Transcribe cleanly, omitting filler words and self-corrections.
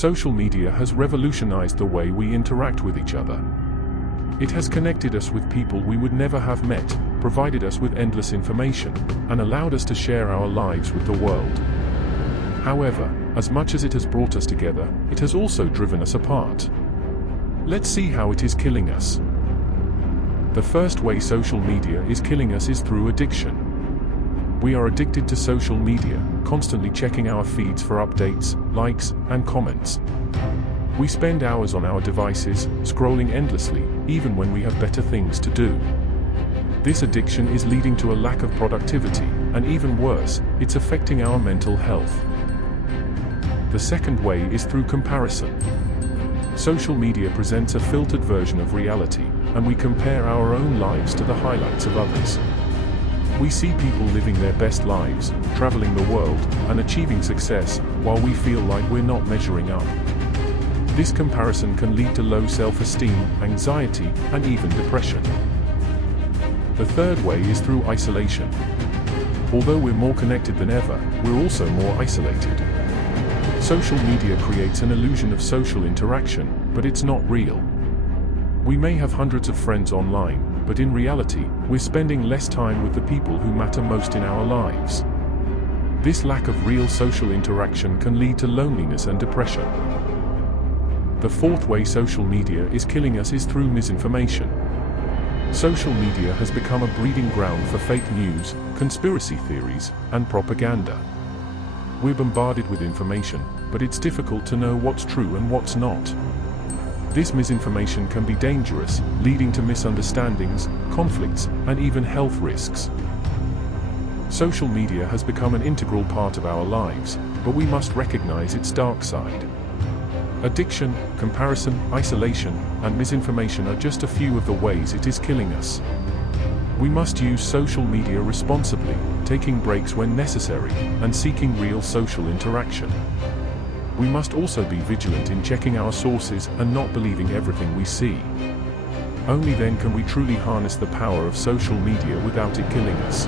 Social media has revolutionized the way we interact with each other. It has connected us with people we would never have met, provided us with endless information, and allowed us to share our lives with the world. However, as much as it has brought us together, it has also driven us apart. Let's see how it is killing us. The first way social media is killing us is through addiction. We are addicted to social media, constantly checking our feeds for updates, likes, and comments. We spend hours on our devices, scrolling endlessly, even when we have better things to do. This addiction is leading to a lack of productivity, and even worse, it's affecting our mental health. The second way is through comparison. Social media presents a filtered version of reality, and we compare our own lives to the highlights of others. We see people living their best lives, traveling the world, and achieving success, while we feel like we're not measuring up. This comparison can lead to low self-esteem, anxiety, and even depression. The third way is through isolation. Although we're more connected than ever, we're also more isolated. Social media creates an illusion of social interaction, but it's not real. We may have hundreds of friends online, but in reality, we're spending less time with the people who matter most in our lives. This lack of real social interaction can lead to loneliness and depression. The fourth way social media is killing us is through misinformation. Social media has become a breeding ground for fake news, conspiracy theories, and propaganda. We're bombarded with information, but it's difficult to know what's true and what's not. This misinformation can be dangerous, leading to misunderstandings, conflicts, and even health risks. Social media has become an integral part of our lives, but we must recognize its dark side. Addiction, comparison, isolation, and misinformation are just a few of the ways it is killing us. We must use social media responsibly, taking breaks when necessary, and seeking real social interaction. We must also be vigilant in checking our sources and not believing everything we see. Only then can we truly harness the power of social media without it killing us.